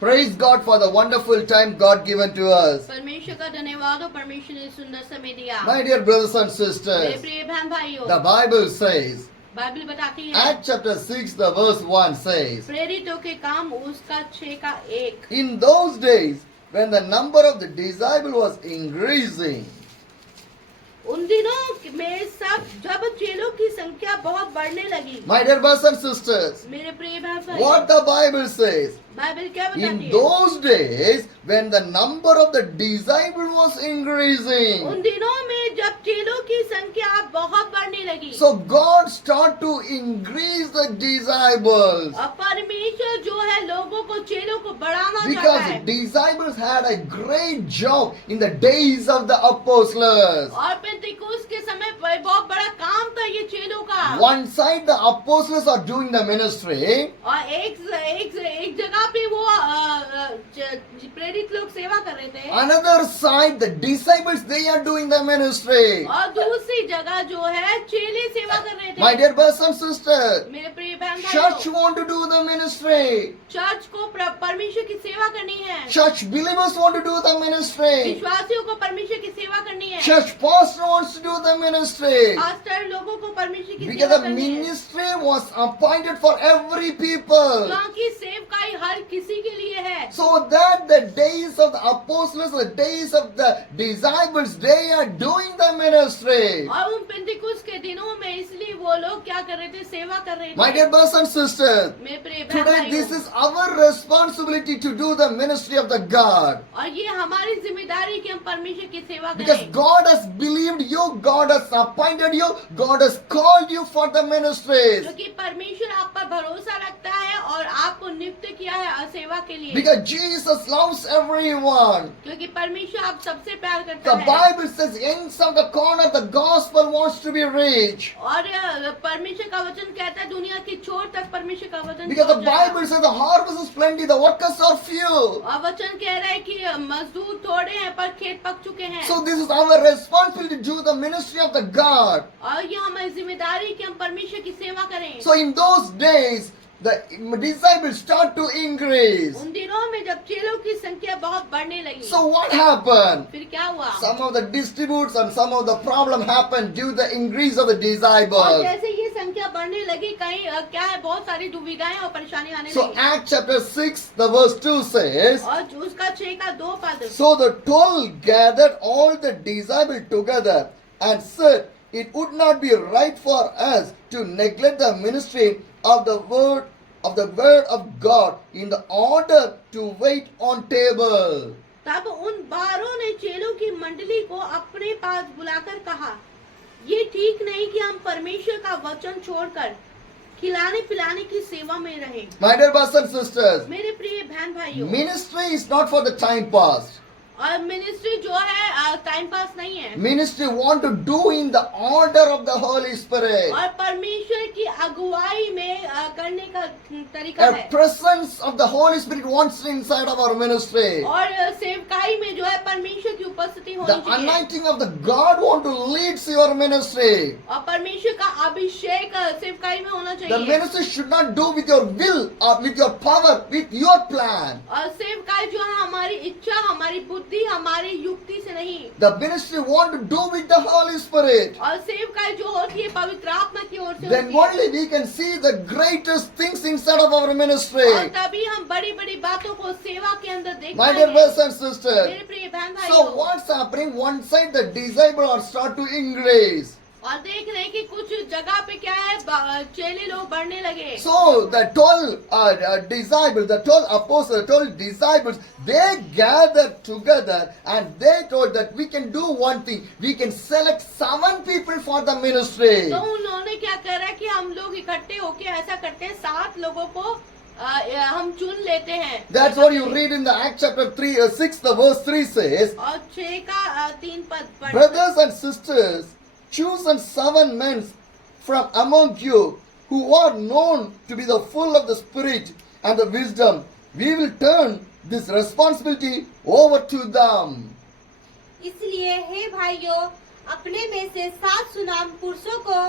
Praise God for the wonderful time God given to us. परमेश्वर का धन्यवाद हो, परमेश्वर ने सुंदर समय दिया। My dear brothers and मेरे sisters, प्रिय बहन भाइयों, the Bible says, बाइबल बताती है, Acts chapter 6, the verse 1 says, प्रेरितों के काम उसका 6:1। in those days, when the number of the disciples was increasing, उन दिनों में सब जब चेलों की संख्या बहुत बढ़ने लगी। my dear brothers and sisters, मेरे प्रिय बहन भाइयों, what the Bible says, Bible क्या बताती in है? those days, when the number of the disciples was increasing, उन दिनों में जब चेलों की संख्या बहुत बढ़ने लगी, so God started to increase the disciples. और परमेश्वर जो है लोगों को, चेलों को बढ़ाना चाहता Because है। disciples had a great job in the days of the apostles. और पेंतिकुस्त के समय पर बहुत बड़ा काम था ये चेलों का। One side the apostles are doing the ministry, और एक जगह पे वो प्रेरित लोग सेवा कर रहे थे, another side the disciples they are doing the ministry. और दूसरी जगह जो है चेले सेवा कर रहे थे। My dear brothers and sisters, मेरे प्रिय बहन church भाइयों, want to do the ministry. Church को परमेश्वर की सेवा करनी है, Church believers want to do the ministry. विश्वासियों को परमेश्वर की सेवा करनी है, Church pastor wants to do the ministry. Pastor लोगों को परमेश्वर की Because सेवा the करनी है, ministry was appointed for every people. क्योंकि सेवकाई हर किसी के लिए है। So that the days of the apostles, the days of the disciples, they are doing the ministry. और उन पेंतिकुस्त के दिनों में इसलिए वो लोग क्या कर रहे थे, सेवा कर रहे My थे। dear brothers and sisters, मेरे प्रिय बहन today this भाइयों, is our responsibility to do the ministry of the God. और ये हमारी जिम्मेदारी कि हम परमेश्वर की सेवा Because करें, God has believed you, God has appointed you, God has called you for the ministries. क्योंकि परमेश्वर आप पर भरोसा रखता है और आपको नियुक्त किया है सेवा के लिए। Because Jesus loves everyone. क्योंकि परमेश्वर आप सबसे प्यार करता The है, Bible says, ends of the corner, the gospel wants to be reached. और परमेश्वर का वचन कहता है दुनिया की छोर तक परमेश्वर का वचन Because the पहुंच जाएगा। Bible says the harvest is plenty, the workers are few. और वचन कह रहा है कि मजदूर थोड़े हैं पर खेत पक चुके हैं। So this is our responsibility to do the ministry of the God. और ये हमारी जिम्मेदारी कि हम परमेश्वर की सेवा करें। So in those days, the disciples start to increase. उन दिनों में जब चेलों की संख्या बहुत बढ़ने लगी, So what happened? फिर क्या हुआ? Some of the disputes and some of the problem happened due to the increase of the और disciples. जैसे ये संख्या बढ़ने लगी, कहीं क्या है, बहुत सारी दुविधाएं और परेशानी आने So लगी। Acts chapter 6, the verse 2 says, और उसका 6 का 2 पद, so the 12 gathered all the disciples together and said, it would not be right for us to neglect the ministry of the word of God in the order to wait on table. तब उन 12 ने चेलों की मंडली को अपने पास बुलाकर कहा, ये ठीक नहीं कि हम परमेश्वर का वचन छोड़कर खिलाने पिलाने की सेवा में रहें। My dear brothers and sisters, मेरे प्रिय बहन भाइयों, ministry is not for the time pass. और मिनिस्ट्री जो है टाइम पास नहीं है, Ministry want to do in the order of the Holy Spirit. और परमेश्वर की अगुवाई में करने का तरीका A है, presence of the Holy Spirit wants inside of our ministry. और सेवकाई में जो है परमेश्वर की उपस्थिति The होनी चाहिए, anointing of the God want to lead your ministry. और परमेश्वर का अभिषेक सेवकाई में होना The चाहिए, ministry should not do with your will or with your power, with your plan. और सेवकाई जो है हमारी इच्छा, हमारी बुद्धि, हमारी युक्ति से नहीं, The ministry want to do with the Holy Spirit. और सेवकाई जो होती है पवित्र आत्मा की ओर से Then होती है, only we can see the greatest things inside of our ministry. और तभी हम बड़ी बड़ी बातों को सेवा के अंदर देख My dear पाएंगे। brothers and sisters, मेरे प्रिय बहन so भाइयों, what's happening? One side the disciples are start to increase. और देख रहे हैं कि कुछ जगह पे क्या है, चेले लोग बढ़ने लगे। So the 12 disciples, the 12 apostles, the 12 disciples, they gathered together and they told that we can do one thing. We can select 7 people for the ministry. तो उन्होंने क्या करा कि हम लोग इकट्ठे होके ऐसा करते हैं, 7 लोगों को हम चुन लेते हैं। That's what you read in the Acts chapter 6, the verse 3 says, और 6 का 3 पद, brothers and sisters, chosen 7 men from among you who are known to be the full of the Spirit and the wisdom. We will turn this responsibility over to them. इसलिए हे भाइयों, अपने में से 7 सुनाम पुरुषों को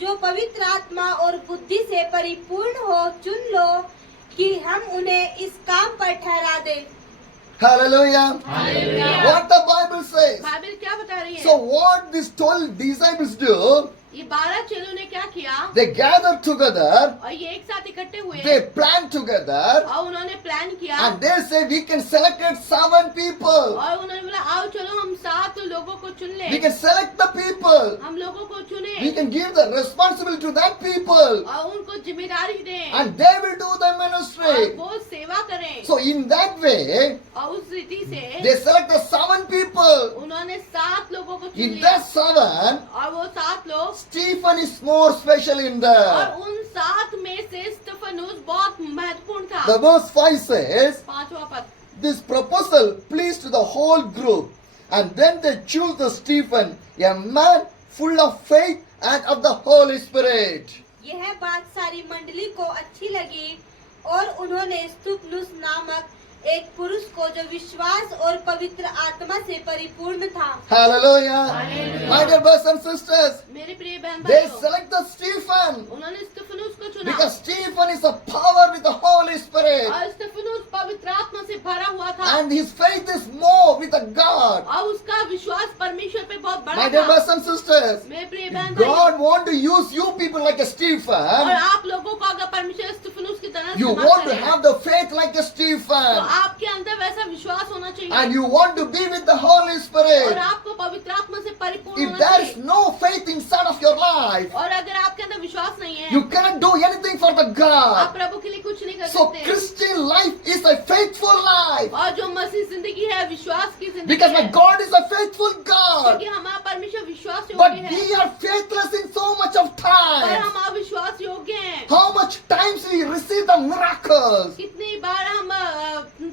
जो पवित्र आत्मा और बुद्धि से परिपूर्ण हो चुन लो कि हम उन्हें इस काम पर पर ठहरा दे। Hallelujah. What the Bible says. Bible क्या बता रही है? So what these 12 disciples do, ये 12 चेलों ने क्या किया? they gather together, और ये एक साथ इकट्ठे हुए they plan together, और उन्होंने प्लान किया and they say we can select 7 people. और उन्होंने बोला आओ चलो हम 7 लोगों को चुन We ले, can select the people. हम लोगों को चुने We can give the responsibility to that people, और उनको जिम्मेदारी दें and they will do the और ministry. वो सेवा करें। So in that way, और उस रीति से they select the 7 people. उन्होंने 7 लोगों को चुन In लिया that 7, और वो 7 लोग Stephen is more special in और that. उन 7 में से स्टेफनुस बहुत महत्वपूर्ण था। The verse 5 says, 5वां पद, this proposal pleased the whole group, and then they choose the Stephen, a man full of faith and of the Holy Spirit. यह बात सारी मंडली को अच्छी लगी और उन्होंने स्तुपनुस नामक एक पुरुष को जो विश्वास और पवित्र आत्मा से परिपूर्ण था। Hallelujah. My dear brothers and sisters, मेरे प्रिय बहन they भाइयों, select the Stephen उन्होंने स्टेफनुस को चुना because Stephen is a power with the Holy Spirit, और स्टेफनुस पवित्र आत्मा से भरा हुआ था and his faith is more with the God. और उसका विश्वास परमेश्वर पे बहुत बड़ा My dear था। brothers and sisters, मेरे प्रिय बहन if भाइयों, God want to use you people like a और Stephen, आप लोगों को अगर परमेश्वर स्टेफनुस की तरह you इस्तेमाल want to करे, have the faith like a तो Stephen, आपके अंदर वैसा विश्वास होना चाहिए and you want to be with the Holy और Spirit. आपको पवित्र आत्मा से परिपूर्ण If होना there is चाहिए। no faith inside of your life, और अगर आपके अंदर विश्वास नहीं है, you cannot do anything for the आप God. प्रभु के लिए कुछ नहीं कर So सकते। Christian life is a faithful life और जो मसीह जिंदगी है विश्वास की जिंदगी because my है, God is a faithful God. क्योंकि हमारा परमेश्वर विश्वास But योग्य है we are faithless in so much of और time. हम अविश्वास योग्य हैं। How much times we receive the miracles? कितनी बार हम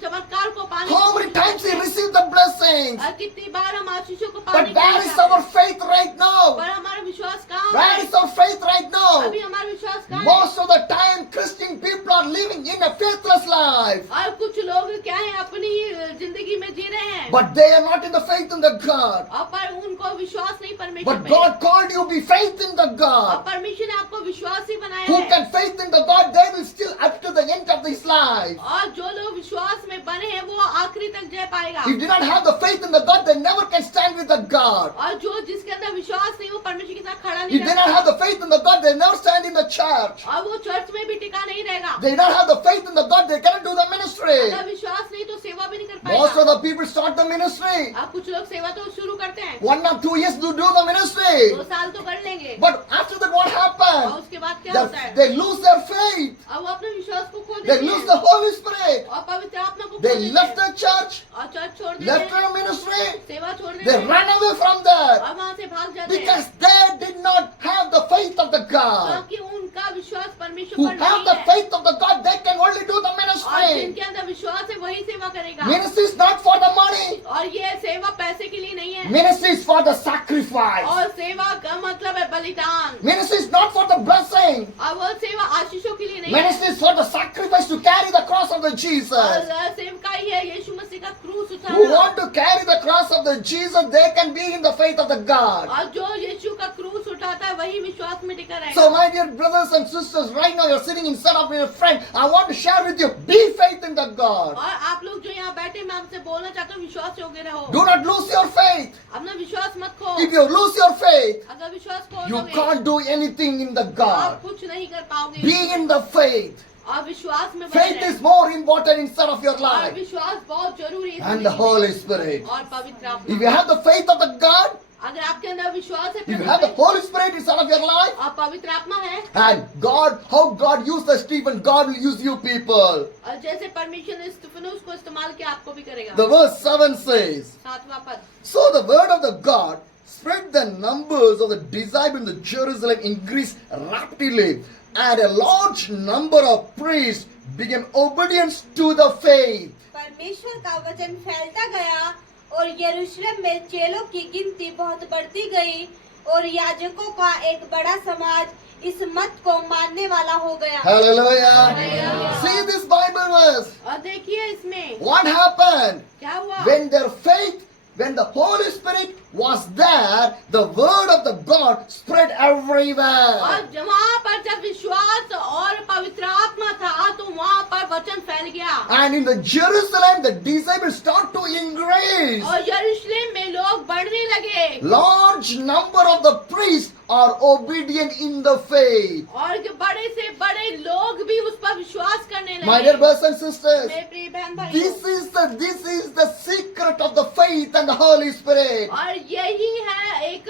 चमत्कार को पाने How की many कोशिश times we करते हैं, receive the blessings? और कितनी बार हम आशीषों को पाने But की where कोशिश is करते our हैं, faith right now? पर हमारा विश्वास कहाँ Where है? is our faith right now? अभी हमारा विश्वास कहाँ है? Most of the time, Christian people are living in a faithless life. और कुछ लोग क्या है अपनी जिंदगी में जी रहे हैं But they are not in the faith in the God. और पर उनको विश्वास नहीं परमेश्वर But पे। God called you be faith in the और God. परमेश्वर ने आपको विश्वासी बनाया Who है can faith in the God, they will still up to the end of his life. और जो लोग विश्वास में बने हैं वो आखिरी तक जय पाएगा If you do not have the faith in the God, they never can stand with the God. और जो जिसके अंदर विश्वास नहीं वो परमेश्वर के साथ खड़ा If नहीं they do रह not have सकता the faith in the God, they never stand in the church. और वो चर्च में भी टिका नहीं रहेगा। They do not have the faith in the God, they cannot do the ministry. अगर विश्वास नहीं तो सेवा भी नहीं कर Most of पाएगा। the people start the ministry. अब कुछ लोग सेवा तो शुरू करते हैं, 1 or 2 years to do the ministry. 2 साल तो कर लेंगे But after that, what और happened? उसके बाद क्या होता है? They lose their faith. और वो अपने विश्वास को खो They देते lose हैं the Holy Spirit. और पवित्र आत्मा को खो They देते left हैं the church, और चर्च छोड़ देते left हैं, their ministry. सेवा छोड़ देते They हैं ran away from that और वहाँ से भाग जाते हैं because they did not have the faith of the God. क्योंकि उनका विश्वास परमेश्वर Who पर have नहीं the है faith of the God, they can only do the और ministry. जिनके अंदर विश्वास है वही सेवा करेगा Ministry is not for the money. और ये सेवा पैसे के लिए नहीं है Ministry is for the sacrifice. और सेवा का मतलब है बलिदान Ministry is not for the blessing. और वो सेवा आशीषों के लिए नहीं है Ministry is for the sacrifice to carry the cross of the Jesus. और सेवका ही है यीशु मसीह का क्रूस Who उठाना want to carry the cross of the Jesus, they can be in the faith of the God. और जो यीशु का क्रूस उठाता है वही विश्वास में टिका रहेगा So my dear brothers and sisters, right now you're sitting instead of your friend. I want to share with you, be faith in the God. और आप लोग जो यहाँ बैठे मैं आपसे बोलना चाहता हूँ विश्वास योग्य रहो Do not lose your faith. अपना विश्वास मत खो If you lose your faith, अगर विश्वास खो you दोगे can't do anything in the तो God. आप कुछ नहीं कर पाओगे Be in the faith. और विश्वास में बने Faith रहें। is more important inside of your और life. विश्वास बहुत जरूरी है And the जिंदगी में। Holy Spirit. और पवित्र If आत्मा you have the faith of the God, अगर आपके अंदर विश्वास है if you Prabhu have the में, Holy Spirit inside of your life, और पवित्र आत्मा है and God, how God used the Stephen, God will use you people. और जैसे परमेश्वर ने स्तिफनुस को इस्तेमाल किया आपको भी करेगा The verse 7 says, 7वां पद so the word of the God spread, the numbers of the disciples in Jerusalem increased rapidly, and a large number of priests became obedient to the faith. परमेश्वर का वचन फैलता गया और यरूशलेम में चेलों की गिनती बहुत बढ़ती गई और याजकों का एक बड़ा समाज इस मत को मानने वाला हो गया। Hallelujah. See this Bible verse. और देखिए इसमें What happened? क्या हुआ When their faith when the Holy Spirit was there, the word of the God spread everywhere. और वहाँ पर जब विश्वास और पवित्र आत्मा था तो वहाँ पर वचन फैल गया And in the Jerusalem, the disciples start to increase. और यरूशलेम में लोग बढ़ने लगे Large number of the priests are obedient in the faith. और जो बड़े से बड़े लोग भी उस पर विश्वास करने My dear लगे brothers and sisters, मेरे प्रिय बहन भाइयों this is the secret of the faith and the Holy Spirit. और यही है एक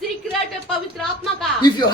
सीक्रेट पवित्र आत्मा का If you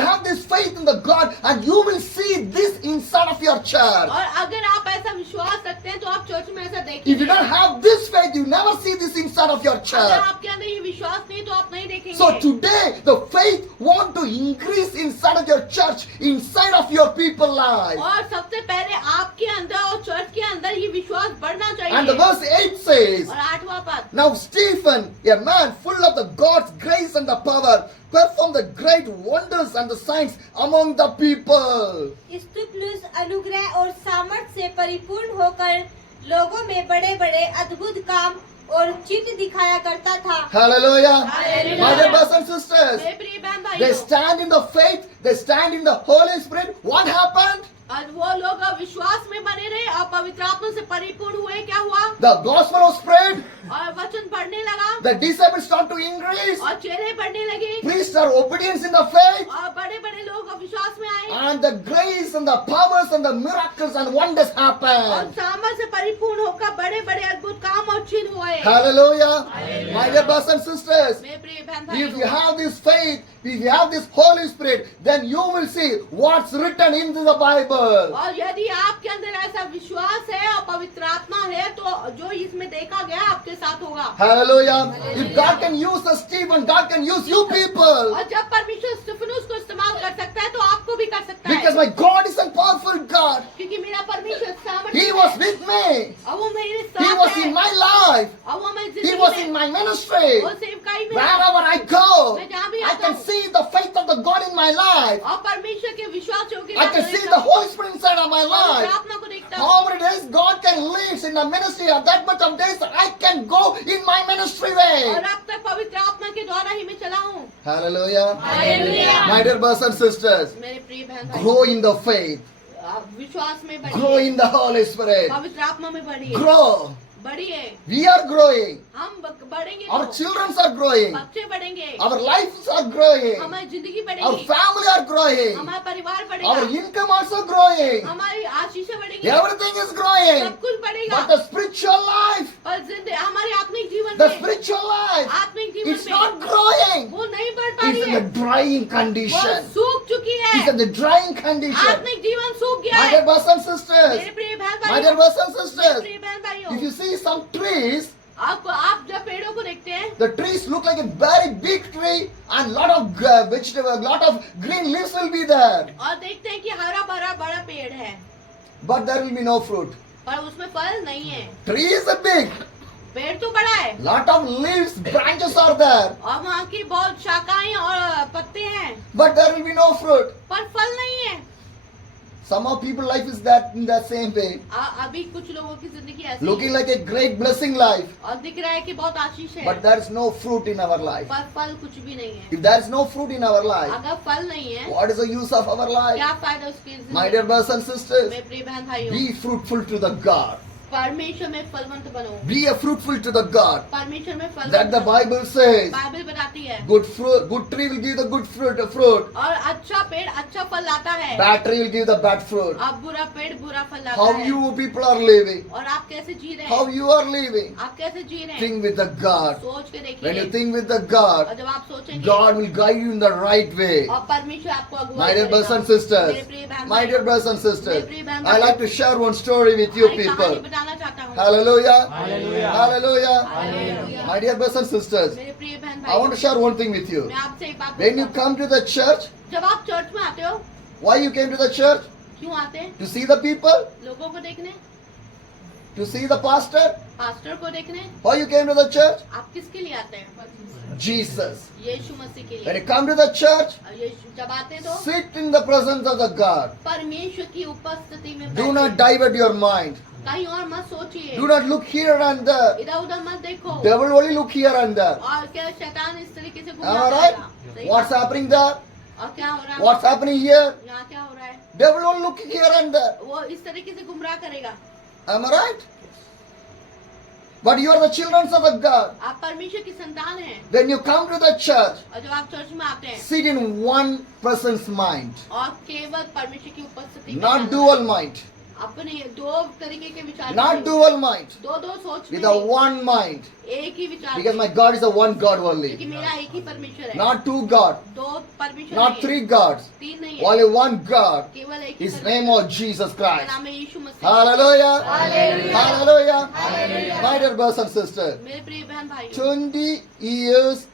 have this faith in the God, and you will see this inside of your church. और अगर आप ऐसा विश्वास रखते हैं तो आप चर्च में ऐसा If you देखेंगे don't have this faith, you never see this inside of your अगर church. आपके अंदर ये विश्वास नहीं तो आप नहीं देखेंगे So today, the faith want to increase inside of your church, inside of your people life. और सबसे पहले आपके अंदर और चर्च के अंदर ये विश्वास बढ़ना And the चाहिए verse 8 says, और 8वां पद Now Stephen, a man full of the God's grace and the power, performed the great wonders and the signs among the people. स्तुतिनुस अनुग्रह और सामर्थ से परिपूर्ण होकर लोगों में बड़े बड़े अद्भुत काम और चिन्ह दिखाया करता था Hallelujah. Hallelujah. My dear brothers and sisters, मेरे प्रिय बहन they भाइयों stand in the faith, they stand in the Holy Spirit. What happened? और वो लोग विश्वास में बने रहे और पवित्र आत्मा से परिपूर्ण हुए क्या हुआ The gospel was spread, और वचन बढ़ने लगा the disciples start to increase, और चेहरे बढ़ने लगे priests are obedience in the faith, और बड़े बड़े लोग विश्वास में आए and the grace and the powers and the miracles and wonders और happened. सामर्थ से परिपूर्ण होकर बड़े बड़े अद्भुत काम और चिन्ह हुए Hallelujah. Hallelujah. My dear brothers and sisters, मेरे प्रिय बहन if you भाइयों have this faith, if you have this Holy Spirit, then you will see what's written in the Bible. और यदि आपके अंदर ऐसा विश्वास है और पवित्र आत्मा है तो जो इसमें देखा गया आपके साथ होगा Hallelujah. If God can use the Stephen, God can use you people. और जब परमेश्वर स्तिफनुस को इस्तेमाल कर सकता है तो आपको भी कर सकता Because है my God is a powerful God. क्योंकि मेरा परमेश्वर सामर्थ्य He was with me. और वो मेरे He साथ was है in my life. और वो मेरी He जिंदगी was में in my ministry. वो सेवकाई में Wherever I go, मैं जहाँ भी I आता can हूँ see the faith of the God in my life. और परमेश्वर के विश्वास योग्य I can see the Holy Spirit inside of my life. आत्मा को देखता हूँ How many days God can lead in the ministry of that much of days I can go in my ministry way. और अब तक पवित्र आत्मा के द्वारा ही मैं चला हूँ Hallelujah. Hallelujah. My dear brothers and sisters, मेरे प्रिय बहन भाई grow in the faith. आप विश्वास में Grow बढ़िए in the Holy Spirit. पवित्र आत्मा में बढ़िए Grow. बढ़िए We are growing. हम बढ़ेंगे Our तो children are growing. बच्चे बढ़ेंगे Our lives are growing. हमारी जिंदगी Our बढ़ेगी family are growing. हमारा परिवार Our बढ़ेगा income also growing. हमारी आशीषें बढ़ेंगी Everything is growing. सब कुछ बढ़ेगा But the spiritual life, और जिंदगी हमारे आत्मिक जीवन the में spiritual life, आत्मिक जीवन it's में not growing. वो नहीं बढ़ पा It's रही in है the drying वो condition. सूख चुकी है It's in the drying condition. आत्मिक जीवन सूख गया My है dear brothers and sisters, मेरे प्रिय बहन my dear भाइयों brothers and मेरे sisters, प्रिय बहन if भाइयों you see some trees, आप जब पेड़ों को देखते हैं the trees look like a very big tree and lot of vegetable, lot of green leaves will be there. और देखते हैं कि हरा भरा बड़ा पेड़ है But there will be no fruit. पर उसमें फल नहीं है Tree is a big, पेड़ तो बड़ा है lot of leaves, branches are there. और वहाँ की बहुत शाखाएं और पत्ते हैं But there will be no fruit. पर फल नहीं है Some of people life is that in that same way. अभी कुछ लोगों की जिंदगी ऐसी Looking है like a great blessing life. और दिख रहा है कि बहुत आशीष है But there is no fruit in our life. पर फल कुछ भी नहीं है If there is no fruit in our life, अगर फल नहीं है what is the use of our life? क्या फायदा उसकी My जिंदगी dear brothers and sisters, मेरे प्रिय बहन भाइयों be fruitful to the God. परमेश्वर में फलवंत बनो Be a fruitful to the God. परमेश्वर में That the फलवंत Bible says, Bible बताती है good fruit, good tree will give the good fruit, और अच्छा पेड़ अच्छा फल लाता है bad tree will give the bad fruit. अब बुरा पेड़ बुरा फल लाता How है you people are living, और आप कैसे जी रहे how हैं you are living, आप कैसे जी रहे हैं think with the God. सोच के When you देखिए think with the और God, जब आप सोचेंगे God will guide you in the right way. और परमेश्वर आपको My अगुवाई dear brothers करेगा। and sisters, मेरे प्रिय बहन my dear भाइयों, brothers and sisters, मेरे प्रिय बहन I like to share one story with you मैं एक कहानी people. बताना चाहता हूँ Hallelujah. Hallelujah. Hallelujah. Hallelujah. My dear brothers and sisters, मेरे प्रिय बहन I want to भाई share one thing with you. मैं आपसे एक बात When you बताऊँ। come to the church, जब आप चर्च में आते हो why you came to the church? क्यों आते हैं To see the people? लोगों को देखने To see the pastor? Pastor को देखने Why you came to the church? आप किसके लिए आते हैं Jesus. यीशु मसीह के When लिए you come to the church, और यीशु जब आते तो sit in the presence of the God. परमेश्वर की उपस्थिति में Do बैठे। not divert your mind. कहीं और मत सोचिए, Do not look here and there. इधर उधर मत देखो। Devil only look here and there. और क्या शैतान इस तरीके से Am घुमा I right? करेगा? सही What's बात। happening there? और क्या हो रहा है? What's happening here? यहाँ क्या हो रहा है? Devil only look here and there. वो इस तरीके से गुमराह करेगा। Am I right? But you are the children of the God. आप परमेश्वर की संतान हैं, When you come to the church, और जब आप चर्च में आते हैं sit in one person's mind, और केवल परमेश्वर की उपस्थिति में not जाना dual है। mind, अपने दो तरीके के विचार not नहीं, dual mind, दो सोच with में a नहीं, one mind. एक ही विचार Because my नहीं। God is a one God क्योंकि only, मेरा एक ही परमेश्वर है, not two God, दो परमेश्वर not नहीं three है, gods, तीन नहीं है, only one God. केवल एक ही His परमेश्वर name है। was Jesus उसका Christ. नाम है यीशु मसीह। Hallelujah. Hallelujah. Hallelujah. My dear brothers and sisters, मेरे प्रिय बहन भाई, 20 years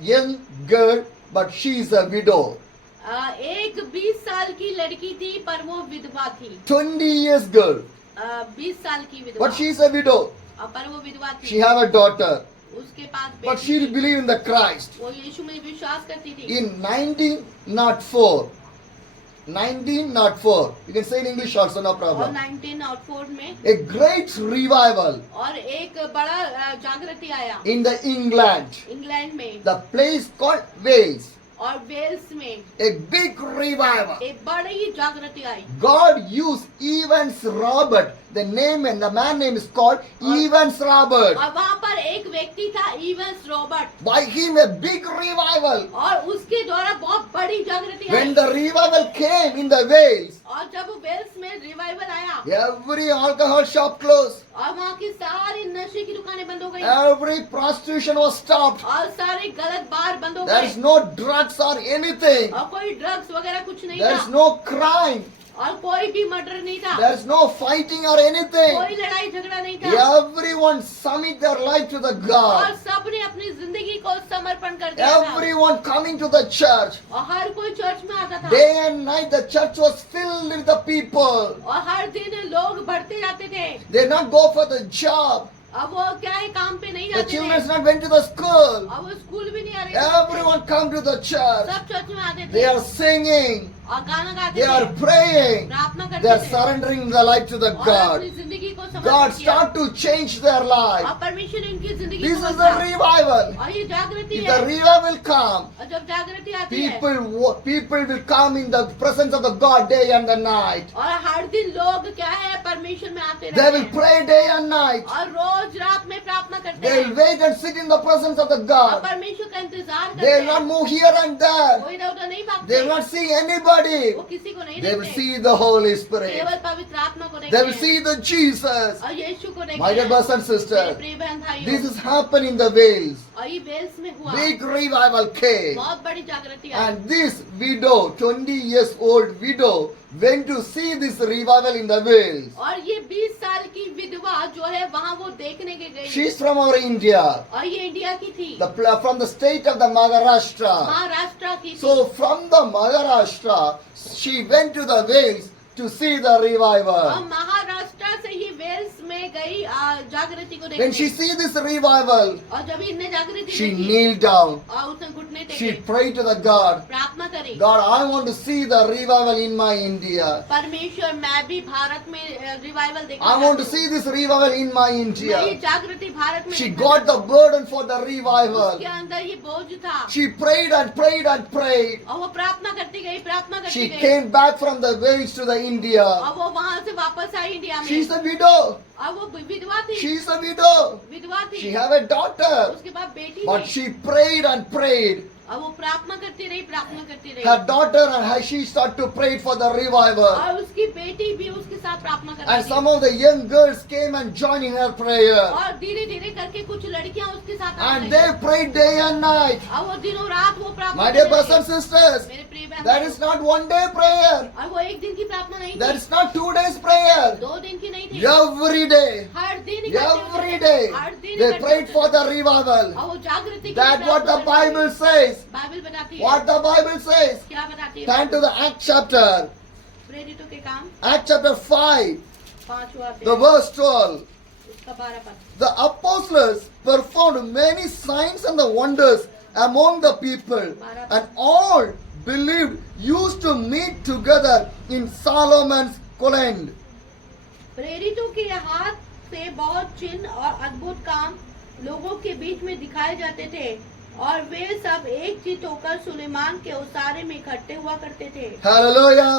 young girl, but she is a widow. एक 20 साल की लड़की थी पर वो विधवा थी। 20 years girl, 20 साल की विधवा, but she is a widow. पर वो विधवा थी। She have a daughter, उसके पास but बेटी she थी। believe in the Christ. वो यीशु में विश्वास करती थी। In 1904, 1904, you can say in English also, no और problem. 1904 में A great revival और एक बड़ा जागृति आया in the England, इंग्लैंड में the place called Wales. और वेल्स में A big revival. एक बड़ी जागृति आई। God used Evans Robert. The name and the man name is called Evans Robert. और वहाँ पर एक व्यक्ति था Evans Robert, By him a big revival. और उसके द्वारा बहुत बड़ी जागृति आई। When the revival came in the Wales, और जब वेल्स में रिवाइवल आया every alcohol shop closed. और वहाँ की सारी नशे की दुकानें बंद हो गई Every prostitution was stopped. और सारे गलत बार बंद हो There गए is no drugs or anything. और कोई ड्रग्स वगैरह कुछ नहीं There is था no crime. और कोई भी मर्डर नहीं था, There is no fighting or anything. कोई लड़ाई झगड़ा नहीं था Everyone submit their life to the और God. सबने अपनी जिंदगी को समर्पण कर दिया था Everyone coming to the church. और हर कोई चर्च में आता था Day and night the church was filled with the people. और हर दिन लोग बढ़ते जाते थे। They not go for the job. अब वो क्या है, काम पे नहीं The जाते children थे, not went to the school. अब वो स्कूल भी नहीं आ रहे थे। Everyone come to the church. सब चर्च में आते They थे are singing. और गाना गाते They are थे, praying. प्रार्थना They करते are थे surrendering their life to the और God. अपनी जिंदगी को God समर्पित किया start to change their life. और परमेश्वर ने उनकी जिंदगी This को is बदला। the revival. और ये जागृति If है the revival come, और जब जागृति आती है people will come in the presence of the God day and the night. और हर दिन लोग क्या है परमेश्वर में आते They रहते will हैं pray day and night. और रोज रात में प्रार्थना करते They will हैं wait and sit in the presence of the और God. परमेश्वर का इंतजार They करते will not हैं। move here and there. वो इधर उधर नहीं They भागते, will not see anybody. वो किसी को नहीं They will देखते, see the Holy Spirit. केवल पवित्र आत्मा को They देखते will हैं see the Jesus. और यीशु को देखते My dear हैं। brothers and मेरे sisters, प्रिय बहन भाइयों, this has happened in the Wales. और ये वेल्स में हुआ, Big revival came. बहुत बड़ी जागृति आई And this widow, 20 years old widow, went to see this revival in the Wales. और ये 20 साल की विधवा जो है वहाँ वो देखने के गई She's from our India, और ये इंडिया की थी, from the state of the Maharashtra. Maharashtra की थी। So from the Maharashtra, she went to the Wales to see the और revival. महाराष्ट्र से ही वेल्स में गई जागृति को When she देखने, see this revival, और जब इनने जागृति she देखी kneeled down. और उसने घुटने She टेके prayed to the God, प्रार्थना करी, God, I want to see the revival in my India. परमेश्वर मैं भी भारत में रिवाइवल देखना I want to चाहती see this revival in my हूँ। मैं ये India. जागृति भारत में She देखना got the चाहती हूँ। burden for the revival. उसके अंदर ये बोझ था She prayed and prayed and prayed. और वो प्रार्थना करती गई, प्रार्थना करती She गई came back from the Wales to the India. और वो वहाँ से वापस आई इंडिया में। She's a widow. और वो विधवा थी, She's a widow. विधवा थी, She have a daughter. उसके बाद बेटी But थी she prayed and prayed. और वो प्रार्थना करती रही, प्रार्थना करती रही Her daughter and her, she started to pray for the revival. और उसकी बेटी भी उसके साथ प्रार्थना करती And थी some of the young girls came and joined in her prayer. और धीरे धीरे करके कुछ लड़कियां उसके साथ आने And लगी। they prayed day and night. और वो दिनों रात वो प्रार्थना My dear करती brothers रही। and sisters, मेरे प्रिय बहन that is not one day prayer. और वो एक दिन की प्रार्थना नहीं That थी, is not 2 days prayer. 2 दिन की नहीं थी, Every day. हर दिन इकट्ठे होते Every थे, day. हर दिन They इकट्ठे prayed होते for थे। the revival. और वो जागृति की That's what the प्रार्थना Bible करती says. है। बाइबल बताती है, What the Bible says. क्या बताती है? Turn to the Acts chapter. प्रेरितों के काम Acts chapter 5, 5वां the अध्याय, verse 12. उसका 12 पद। The apostles performed many signs and the wonders among the people, and all believed, used to meet together in Solomon's Colonnade. प्रेरितों के हाथ से बहुत चिन्ह और अद्भुत काम लोगों के बीच में दिखाए जाते थे और वे सब एक चित होकर सुलेमान के उसारे में इकट्ठे हुआ करते थे। Hallelujah.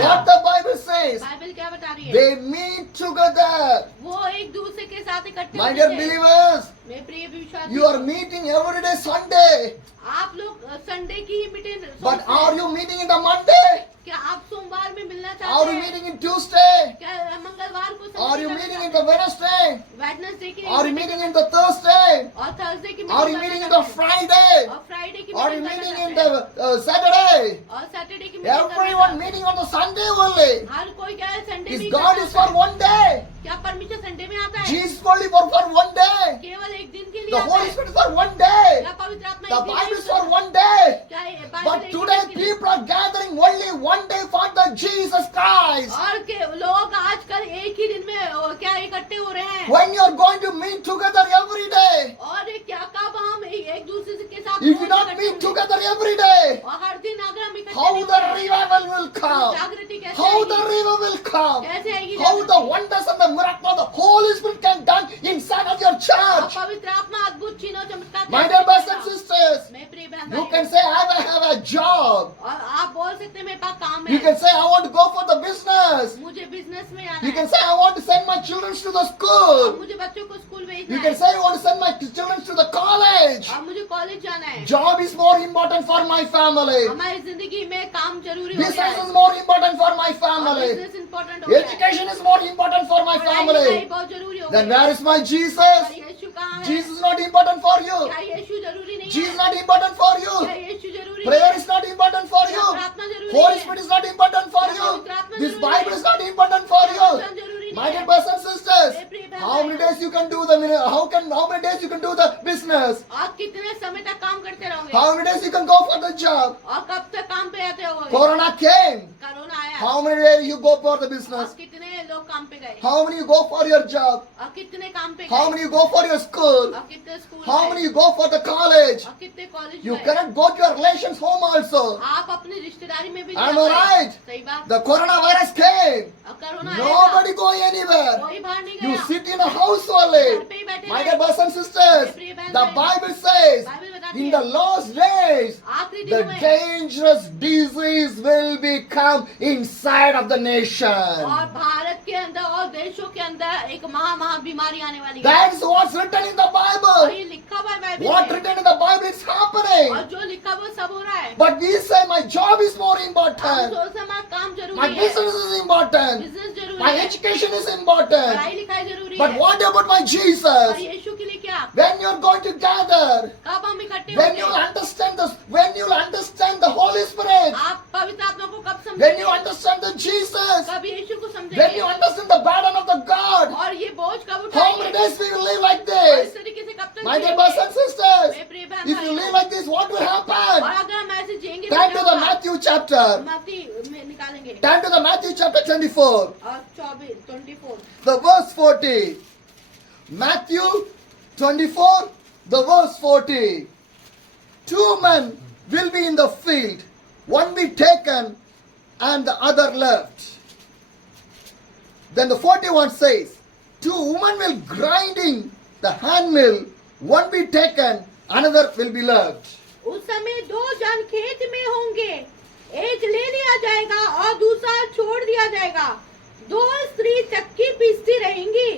What the Bible says? Bible क्या बता रही है? They meet together. वो एक दूसरे के साथ इकट्ठे My होते dear थे। believers, मेरे प्रिय विश्वासी, you are meeting every day Sunday. आप लोग संडे की ही meeting But are you meeting in the Monday? क्या आप सोमवार में मिलना Are चाहते you हैं? meeting in Tuesday? क्या मंगलवार को Are you meeting in the Wednesday? Wednesday की Are you meeting in the Thursday? और थर्सडे की Are you meeting in the Friday? और फ्राइडे की Are you meeting meeting करना in चाहते the हैं। Saturday? और सैटरडे की meeting करना Everyone चाहते meeting on the Sunday only. हैं। हर कोई क्या है संडे Is में God is for one day? क्या परमेश्वर संडे में आता है? Jesus only for one day. केवल एक दिन के लिए The आता Holy है। Spirit is for one day. क्या पवित्र आत्मा The एक दिन Bible के is लिए for आता है? one day. क्या ये बाइबल But एक today दिन के लिए? people are gathering only one day for the Jesus Christ. और के लोग आजकल एक ही दिन में क्या इकट्ठे हो रहे हैं? When you are going to meet together every day, और ये क्या कब हम एक दूसरे के साथ if you रोज not इकट्ठे meet होंगे? together every day, और हर दिन अगर हम इकट्ठे how नहीं the होंगे, revival will come? जागृति कैसे How आएगी? the revival will come? कैसे आएगी How the जागृति? wonders and the miracle of the Holy Spirit can done inside of your और church. पवित्र आत्मा अद्भुत चिन्ह और चमत्कार My कैसे dear brothers करेगा? and sisters, मेरे प्रिय बहन you भाइयों, can say I have a job. और आप बोल सकते हैं मेरे पास काम You है, can say I want to go for the business. मुझे बिजनेस में आना You है, can say I want to send my children to the और school. मुझे बच्चों को स्कूल You भेजना can है, say I want to send my children to the college. और मुझे कॉलेज जाना है। Job is more important for my family. हमारी जिंदगी में काम जरूरी हो गया Business है, is more important for my और family. बिजनेस इम्पोर्टेंट हो गया है, Education is more important for my पढ़ाई लिखाई family. बहुत जरूरी हो Then गया है। where is my और Jesus? यीशु कहाँ है? Jesus is not important for you. क्या यीशु जरूरी नहीं Jesus is है? not important for क्या you. यीशु जरूरी Prayer नहीं is not important for है? you. प्रार्थना जरूरी Holy नहीं Spirit है? is not important for you. This Bible is not important for you. वचन जरूरी My नहीं dear है। brothers and sisters, how many days you can do the how many days you can do the business? आप कितने समय तक काम करते रहोगे? How many days you can go for the job? और कब तक काम पे आते हो? Corona came. कोरोना आया, How many days you go for the और business? कितने लोग काम पे गए? How many you go for your job? और कितने काम पे How गए? many you go for your school? और कितने स्कूल How गए? many you go for the college? और कितने कॉलेज You गए? cannot go to your relations home also. आप अपनी रिश्तेदारी में भी Am जा I पाए। right? सही बात। The coronavirus came. और कोरोना आया, Nobody going anywhere. कोई बाहर नहीं You गया, sit in a house घर only. पे ही बैठे My रहे। dear brothers and sisters, the Bible says Bible बताती in है, the last days आखिरी the दिनों में dangerous disease will become inside of the nation. और भारत के अंदर और देशों के अंदर एक महा बीमारी आने वाली है। That is what's written in the और Bible. ये लिखा हुआ है बाइबल What में, written in the Bible is happening. और जो लिखा हुआ सब हो रहा है। But we say my job is more हम important. सोचते हैं हमारा काम My जरूरी है, business is important. बिजनेस जरूरी My है, education is important. पढ़ाई लिखाई जरूरी But है। what about my और Jesus? यीशु के लिए क्या? When you're going to gather, कब हम इकट्ठे when you'll होंगे? understand this, when you'll understand the Holy Spirit, आप पवित्र आत्मा को कब when you समझेंगे? understand the Jesus, कब यीशु को when समझेंगे? you understand the burden of the God, और ये बोझ कब how many उठाएंगे? days we will live like और इस this? तरीके से कब तक My dear जिएंगे? brothers and sisters, मेरे प्रिय बहन if you भाइयों, live like this, what will और happen? अगर हम ऐसे जिएंगे तो Turn क्या to the होगा? Matthew chapter. मत्ती में निकालेंगे Turn to the Matthew chapter 24, और 24 the verse 40. Matthew 24, the verse 40. Two men will be in the field, one be taken and the other left. Then the 41 says, two women will grinding the handmill, one be taken, another will be left. उस समय दो जन खेत में होंगे, एक ले लिया जाएगा और दूसरा छोड़ दिया जाएगा। दो स्त्री चक्की पीसती रहेंगी,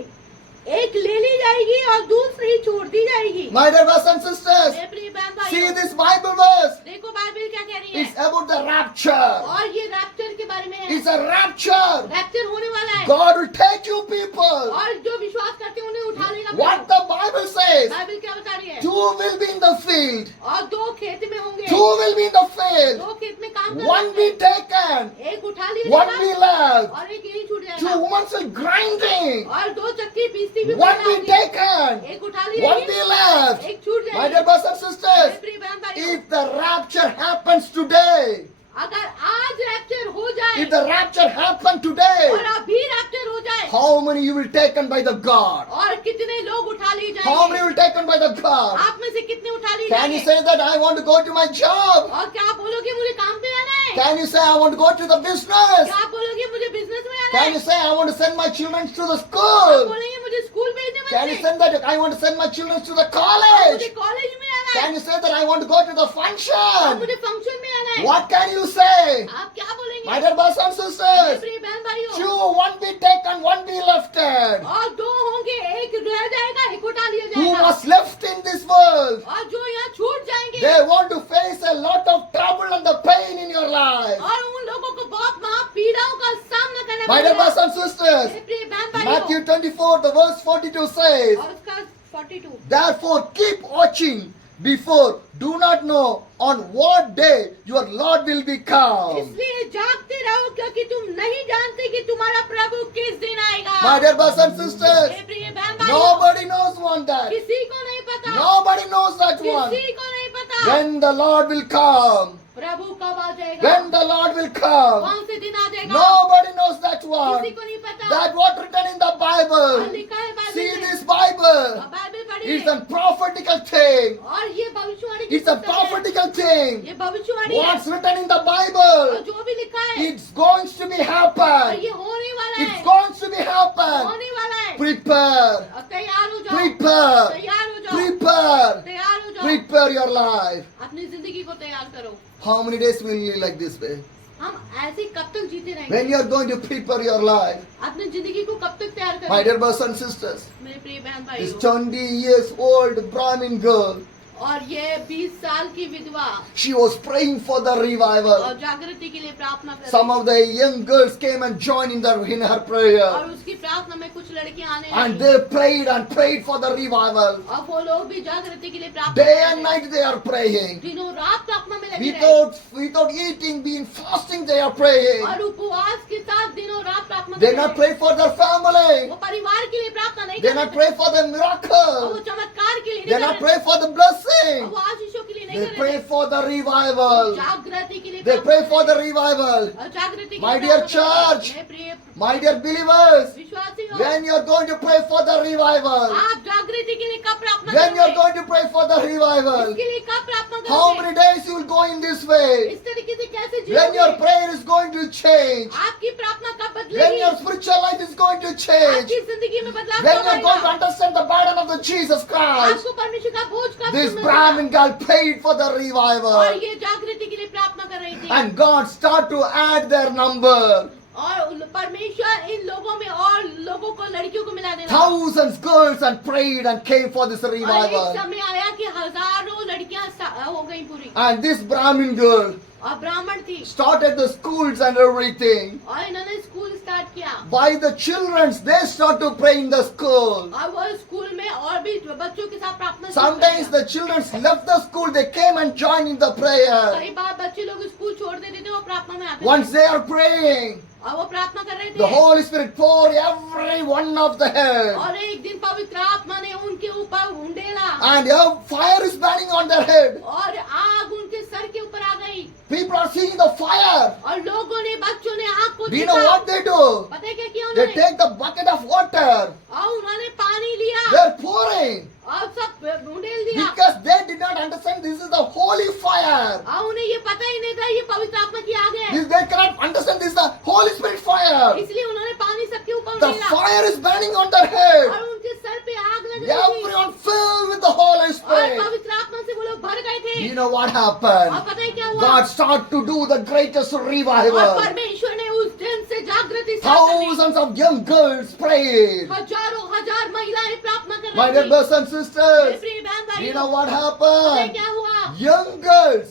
एक ले ली जाएगी और दूसरी छोड़ दी जाएगी। My dear brothers and sisters, मेरे प्रिय बहन see भाइयों, this Bible verse. देखो बाइबल क्या कह रही It's है, about the rapture. और ये रैप्चर के बारे में है। It's a rapture. रैप्चर होने वाला है, God will take you people. और जो विश्वास करते हैं उन्हें उठा लेगा। What the Bible says, Bible क्या बता रही है? two will be in the field, और दो खेत में होंगे, two will be in the field, दो खेत में काम कर one be taken, एक उठा लिया one जाएगा be left. और एक यही छूट Two जाएगा। women will grinding, और दो चक्की पीसती भी one be बनाओगी, taken, एक उठा one लिया be left. एक छूट My dear जाएगी। brothers and sisters, मेरे प्रिय बहन भाइयों, if the rapture happens today, अगर आज रैप्चर हो जाए if the rapture happened today, और अभी रैप्चर हो जाए how many you will taken by the God? और कितने लोग उठा लिए How many जाएंगे? will taken by the God? आप में से कितने उठा लिए Can you जाएंगे? say that I want to go to my job? और क्या आप बोलोगे मुझे काम पे आना है? Can you say I want to go to the business? क्या आप बोलोगे मुझे बिजनेस में आना Can है? you say I want to send my children to the आप school? बोलेंगे मुझे स्कूल भेजने Can you बच्चे? say that I want to send my children to the मुझे college? कॉलेज में आना है? Can you say that I want to go to the और function? मुझे फंक्शन में आना है? What can you say? आप क्या बोलेंगे? My dear brothers and मेरे sisters, प्रिय बहन भाइयों, two, one be taken, one be lifted. और दो होंगे, एक रह जाएगा, एक उठा लिया Who जाएगा। was left in this world? और जो यहाँ छूट जाएंगे They want to face a lot of trouble and the pain in your life. और उन लोगों को बहुत महापीड़ाओं का सामना करना My dear पड़ेगा। brothers and sisters, मेरे प्रिय बहन भाइयों, Matthew 24, the verse 42 says, और उसका 42 therefore keep watching before, do not know on what day your Lord will be come. इसलिए जागते रहो क्योंकि तुम नहीं जानते कि तुम्हारा प्रभु किस दिन आएगा। My dear brothers and sisters, मेरे प्रिय बहन भाइयों, nobody knows one that. किसी को नहीं पता, Nobody knows that one. किसी को नहीं पता When the Lord will come. प्रभु कब आ जाएगा, When the Lord will come. कौन से दिन आ जाएगा, Nobody knows that किसी one. को नहीं पता। That what written in the और Bible. लिखा है बाइबल See में, this Bible. और बाइबल It's पढ़िए, a prophetical thing. और ये भविष्यवाणी की It's a पुस्तक है। prophetical thing. ये भविष्यवाणी है, What's written in the और Bible. जो भी लिखा है It's going to be और happen. ये होने वाला It's है, going to be happen. होने वाला है। Prepare. और तैयार हो जाओ, Prepare. तैयार हो जाओ, Prepare. तैयार हो जाओ, Prepare your life. अपनी जिंदगी को तैयार करो। How many days will you live like this way? हम ऐसे ही कब तक जीते When रहेंगे? you are going to prepare your life. अपनी जिंदगी को कब तक तैयार My करेंगे? dear brothers and sisters, मेरे प्रिय बहन this भाइयों, 20 years old Brahmin girl, और ये 20 साल की विधवा she was praying for the और revival. जागृति के लिए प्रार्थना कर Some रही of the young girls came and joined in her थी। prayer. और उसकी प्रार्थना में कुछ लड़कियां आने And लगी they prayed and prayed for the revival. और वो लोग भी जागृति के लिए प्रार्थना Day कर and रहे night they are praying. थे। दिनों रात प्रार्थना में लगे रहे Without eating, being fasting, they are praying. और उपवास के साथ दिनों रात प्रार्थना They कर not रहे pray for their family. वो परिवार के लिए प्रार्थना नहीं They कर not रहे pray for the और वो miracle. चमत्कार के लिए They नहीं not कर pray रहे for the और blessing. वो आशीषों के लिए नहीं They कर pray रहे for the revival. जागृति के लिए They प्रार्थना pray कर for the रहे revival. और जागृति के My लिए dear प्रार्थना कर रहे। church, मेरे प्रिय My dear believers, विश्वासी हो, when you are going to pray for the revival, आप जागृति के लिए कब प्रार्थना when you are करोगे? going to pray for the revival, इसके लिए कब प्रार्थना how करोगे? many days you will go in this way? इस तरीके से कैसे When your जीओगे? prayer is going to change, आपकी प्रार्थना कब when बदलेगी? your spiritual life is going to change, आपकी जिंदगी में बदलाव when कब you are going to आएगा? understand the burden of the Jesus Christ, आपको परमेश्वर का बोझ कब this समझ Brahmin आएगा? girl prayed for the और revival, ये जागृति के लिए प्रार्थना कर रही थी and God started to add their number. और परमेश्वर इन लोगों में और लोगों को लड़कियों को मिलाने लगा Thousands girls and prayed and came for this और एक revival. समय आया कि हजारों लड़कियां हो गई पूरी And this Brahmin girl और ब्राह्मण थी started the schools and everything. और इन्होंने स्कूल स्टार्ट किया By the children, they start to pray in the school. और वो स्कूल में और भी बच्चों के साथ प्रार्थना शुरू Sometimes कर the children left the school, they came and joined in the दिया। prayer. कई बार बच्चे लोग स्कूल छोड़ देते थे वो प्रार्थना में आते Once थे they are praying, और वो प्रार्थना कर रहे the थे Holy Spirit pour every one of the head. और एक दिन पवित्र आत्मा ने उनके ऊपर उंडेला And a fire is burning on their head. और आग उनके सर के ऊपर आ गई People are seeing the fire. और लोगों ने बच्चों ने आग को Do you know देखा what they do? पता है क्या किया They उन्होंने take the bucket of water. और उन्होंने पानी लिया They're pouring. और सब ढूंढेल दिया Because they did not understand this is the holy fire. और उन्हें ये पता ही नहीं था ये पवित्र आत्मा की आग है They cannot understand this is the Holy Spirit fire. इसलिए उन्होंने पानी सबके ऊपर The उंडेला fire is burning on their head. और उनके सर पे आग लग रही थी Everyone filled with the Holy और Spirit. पवित्र आत्मा से वो लोग भर गए थे You know what और happened? पता है क्या हुआ God started to do the greatest और revival. परमेश्वर ने उस दिन से जागृति स्टार्ट कर दी। Thousands of young girls prayed. हजारों हजार महिलाएं प्रार्थना कर My रही dear थी brothers and मेरे sisters, प्रिय बहन you भाइयों know what पता है happened? क्या हुआ Young girls,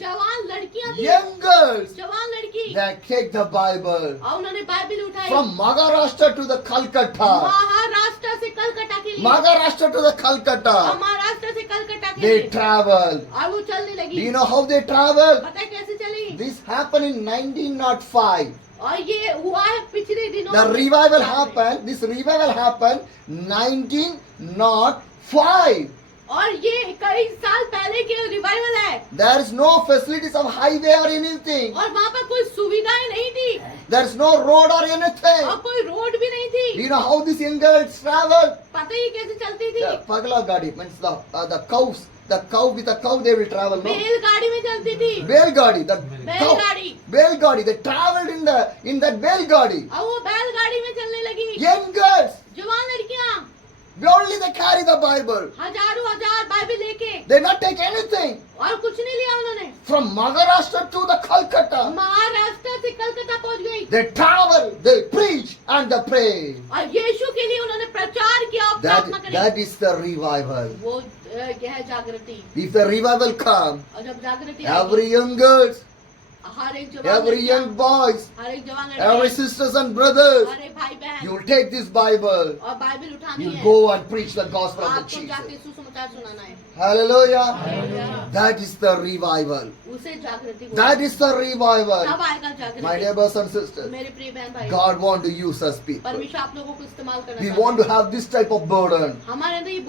जवान लड़कियां थी young girls, जवान लड़की they take the Bible और उन्होंने बाइबल उठाई from Maharashtra to the Calcutta. Maharashtra से कलकत्ता के लिए Maharashtra to the और Calcutta. महाराष्ट्र से कलकत्ता के They लिए travel. और वो चलने Do लगी you know how they travel? पता है कैसे चली This happened in 1905. और ये हुआ है पिछले दिनों The में। revival happened. This revival happened 1905. और ये कई साल पहले के रिवाइवल है There is no facilities of highway or anything. और वहाँ पर कोई सुविधाएं नहीं थी There is no road or anything. और कोई रोड भी नहीं थी You know how these young girls travel? पता ही कैसे चलती थी The Pagla Gadi means the cows. The cow with the cow they will travel. No? बैलगाड़ी में चलती थी Belgadi, the cow. बैलगाड़ी Belgadi, they traveled in that Belgadi. और वो बैलगाड़ी में चलने लगी Young girls, जवान लड़कियां only they carry the Bible. हजारों हजार बाइबल लेके They not take anything. और कुछ नहीं लिया उन्होंने From Maharashtra to the Calcutta, Maharashtra से कलकत्ता पहुंच गई they travel, they preach and they pray. और यीशु के लिए उन्होंने प्रचार किया और प्रार्थना करी That is the revival. वो यह है जागृति If the revival come, और जब जागृति every young girls, हर एक जवान every लड़कियां, young boys, हर एक जवान every लड़के sisters and brothers, हर एक भाई बहन you will take this Bible, और बाइबल उठानी you है will go and preach the gospel of the आपको जाके Jesus. सुसमाचार सुनाना है Hallelujah. Hallelujah. That is the revival. उसे जागृति बोलते That हैं। is the revival. तब आएगा My जागृति neighbors and sisters, मेरे प्रिय बहन भाई God want to use us people. परमेश्वर आप लोगों को इस्तेमाल करना We चाहता want है। to have this type of burden. हमारे अंदर ये